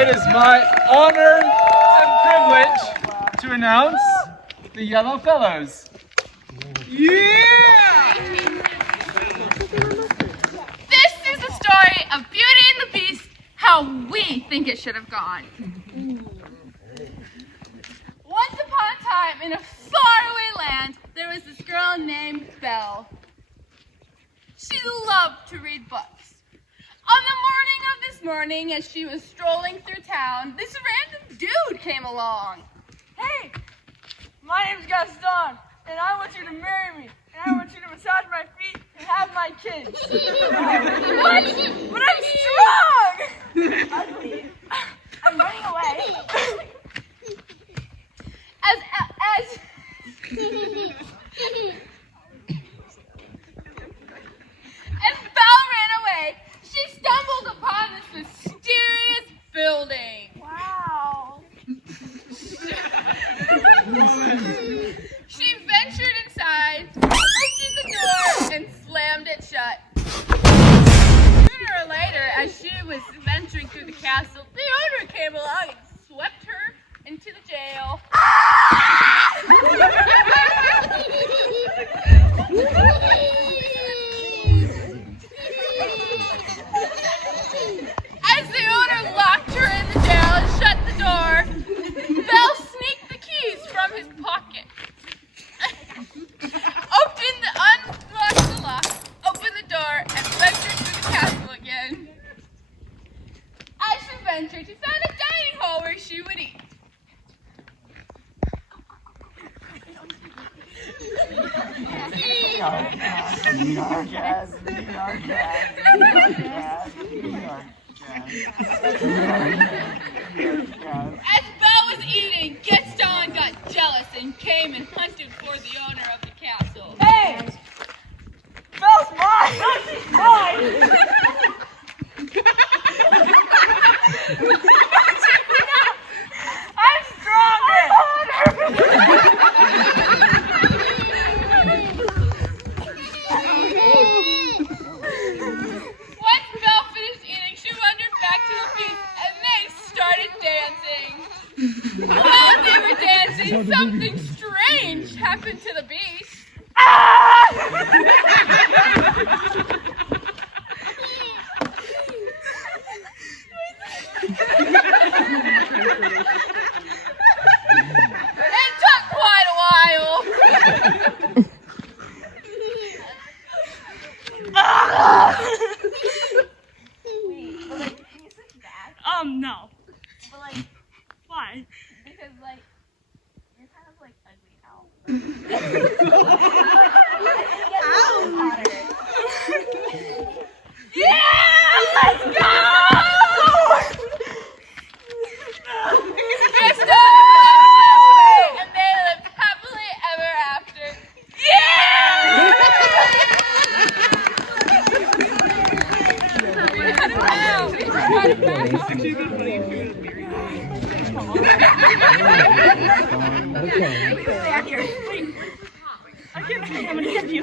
It is my honor and privilege to announce the Yellow Fellows. Yeah! This is the story of Beauty and the Beast, how we think it should have gone. Once upon a time, in a faraway land, there was this girl named Belle. She loved to read books. On the morning of this morning, as she was strolling through town, this random dude came along. Hey, my name's Gaston, and I want you to marry me, and I want you to massage my feet and have my kids. What? But I'm strong! Ugly. I'm running away. As Belle ran away, she stumbled upon this mysterious building. Wow. She ventured inside, opened the door, and slammed it shut. Sooner or later, as she was venturing through the castle, the owner came along and swept her into the jail. As the owner locked her in the jail and shut the door, Belle sneaked the keys from his pocket. Unlocked the lock, opened the door, and ventured through the castle again. As she ventured, she found a dining hall where she would eat. As Belle was eating, Gaston got jealous and came and hunted for the owner of the castle. Hey! Belle's mine! She's mine! I'm stronger! Once Belle finished eating, she wandered back to the beast and they started dancing. While they were dancing, something strange happened to the beast. It took quite a while. No. But like, Why? because like, you're kind of like ugly now. Yeah! Let's go! Gaston and they lived happily ever after. I can't believe I'm gonna get you.